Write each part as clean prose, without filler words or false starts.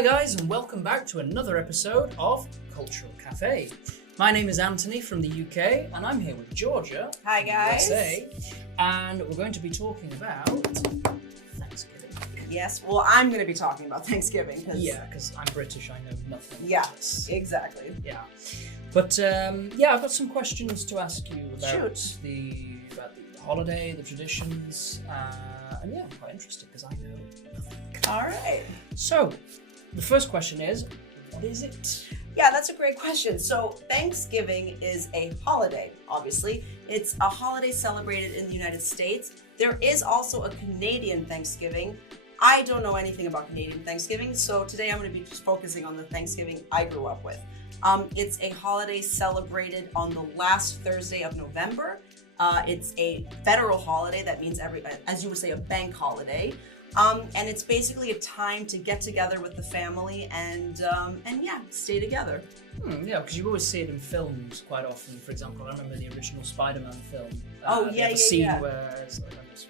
Hi guys, and welcome back to another episode of Cultural Cafe. My name is Anthony from the UK, and I'm here with Georgia. Hi guys. USA, and we're going to be talking about Thanksgiving. Yes, well, I'm going to be talking about Thanksgiving. Because I'm British, I know nothing. Yeah, about this. exactly. Yeah. But I've got some questions to ask you about the holiday, the traditions, and I'm quite interested because I know nothing. All right. So, the first question is, what is it? Yeah, that's a great question. So Thanksgiving is a holiday, obviously. It's a holiday celebrated in the United States. There is also a Canadian Thanksgiving. I don't know anything about Canadian Thanksgiving, so today I'm going to be just focusing on the Thanksgiving I grew up with. It's a holiday celebrated on the last Thursday of November. It's a federal holiday. That means as you would say, a bank holiday. And it's basically a time to get together with the family and stay together. Yeah, because you always see it in films quite often. For example, I remember the original Spider-Man film. The scene yeah. where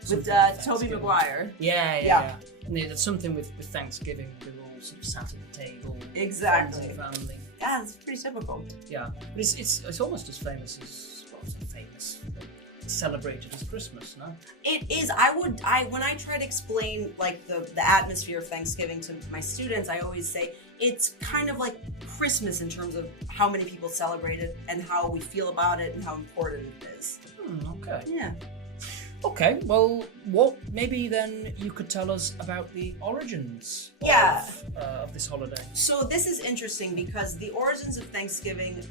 With Tobey Maguire. Yeah. And there's something with Thanksgiving. They're all sort of sat at the table. Exactly. Friends and family. Yeah, it's pretty typical. Yeah, but it's almost as famous as celebrated as Christmas, no? It is. When I try to explain like the atmosphere of Thanksgiving to my students, I always say it's kind of like Christmas in terms of how many people celebrate it and how we feel about it and how important it is. Okay. Yeah. Okay, well, maybe then you could tell us about the origins of this holiday. So this is interesting because the origins of Thanksgiving,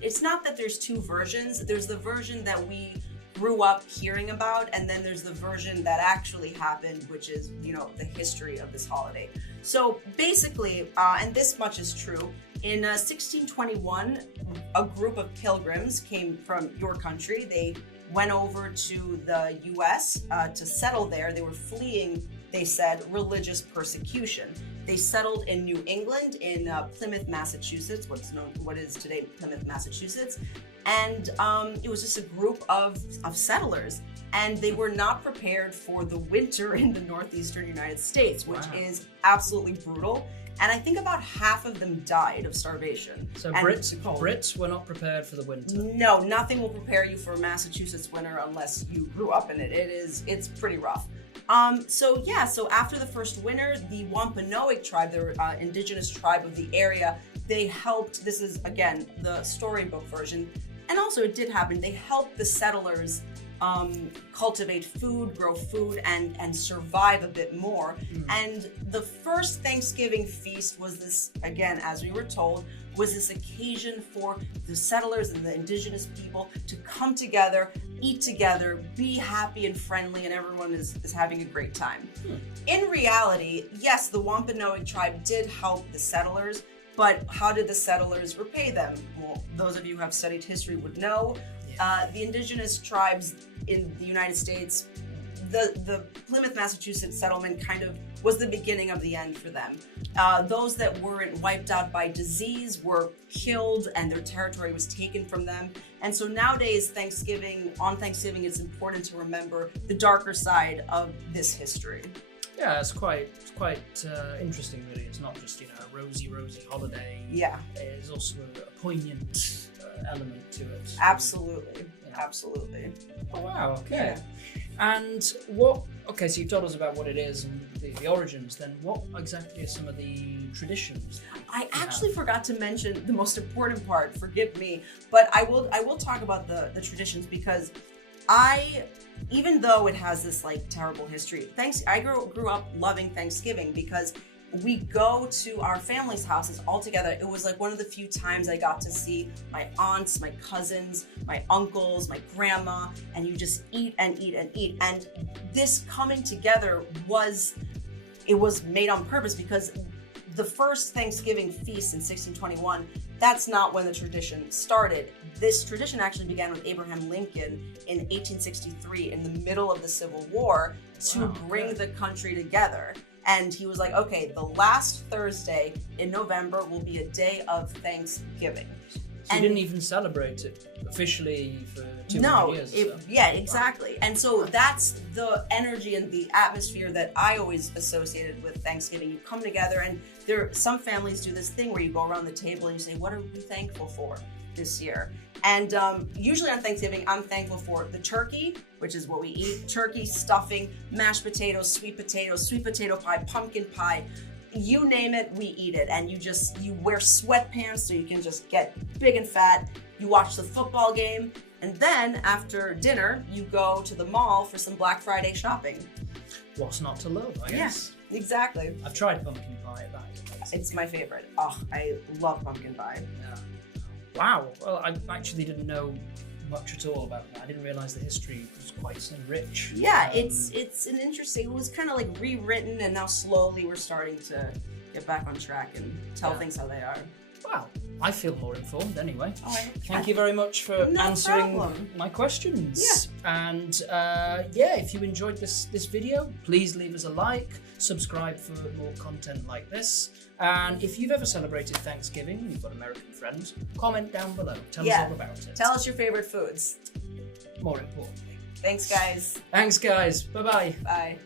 it's not that there's two versions. There's the version that we grew up hearing about, and then there's the version that actually happened, which is, the history of this holiday. So basically, and this much is true, in 1621, a group of pilgrims came from your country. They went over to the U.S. To settle there. They were fleeing, they said, religious persecution. They settled in New England, in Plymouth, Massachusetts, what is today Plymouth, Massachusetts. And it was just a group of settlers. And they were not prepared for the winter in the northeastern United States, which is absolutely brutal. And I think about half of them died of starvation. So Brits were not prepared for the winter? No, nothing will prepare you for Massachusetts winter unless you grew up in it. It's pretty rough. So after the first winter, the Wampanoag tribe, the indigenous tribe of the area, they helped, this is again the storybook version, and also it did happen, they helped the settlers cultivate food, grow food, and survive a bit more. And the first Thanksgiving feast was this, again, as we were told, was this occasion for the settlers and the indigenous people to come together, eat together, be happy and friendly, and everyone is having a great time. In reality, yes, the Wampanoag tribe did help the settlers, but how did the settlers repay them? Well, those of you who have studied history would know. The indigenous tribes in the United States, the Plymouth, Massachusetts settlement kind of was the beginning of the end for them. Those that weren't wiped out by disease were killed and their territory was taken from them. And so nowadays, on Thanksgiving, it's important to remember the darker side of this history. Yeah, it's quite interesting, really. It's not just, a rosy holiday. Yeah. There's also a poignant element to it. Absolutely. Absolutely. Oh, wow, okay. Yeah. And so you've told us about what it is and the origins, then what exactly are some of the traditions? I actually forgot to mention the most important part, forgive me, but I will talk about the traditions because even though it has this like terrible history, I grew up loving Thanksgiving because we go to our family's houses all together. It was like one of the few times I got to see my aunts, my cousins, my uncles, my grandma, and you just eat and eat and eat. And this coming together was made on purpose because the first Thanksgiving feast in 1621, that's not when the tradition started. This tradition actually began with Abraham Lincoln in 1863 in the middle of the Civil War to bring the country together. And he was like, okay, the last Thursday in November will be a day of Thanksgiving. So you didn't even celebrate it officially for 200 years. Yeah, exactly. And so that's the energy and the atmosphere that I always associated with Thanksgiving. You come together, and some families do this thing where you go around the table and you say, what are we thankful for this year? And usually on Thanksgiving, I'm thankful for the turkey, which is what we eat. Turkey, stuffing, mashed potatoes, sweet potato pie, pumpkin pie. You name it, we eat it. And you wear sweatpants so you can just get big and fat. You watch the football game. And then after dinner, you go to the mall for some Black Friday shopping. What's not to love, I guess. Yeah, exactly. I've tried pumpkin pie. That is amazing. It's my favorite. Oh, I love pumpkin pie. Yeah. Wow. Well, I actually didn't know much at all about that. I didn't realize the history was quite so rich. Yeah, it's an interesting. It was kind of like rewritten, and now slowly we're starting to get back on track and tell things how they are. Wow. I feel more informed anyway. All right. Thank you very much for answering my questions. Yeah. And if you enjoyed this video, please leave us a like, subscribe for more content like this. And if you've ever celebrated Thanksgiving and you've got American friends, comment down below. Tell us all about it. Tell us your favorite foods. More importantly. Thanks, guys. Thanks, guys. Bye-bye. Bye.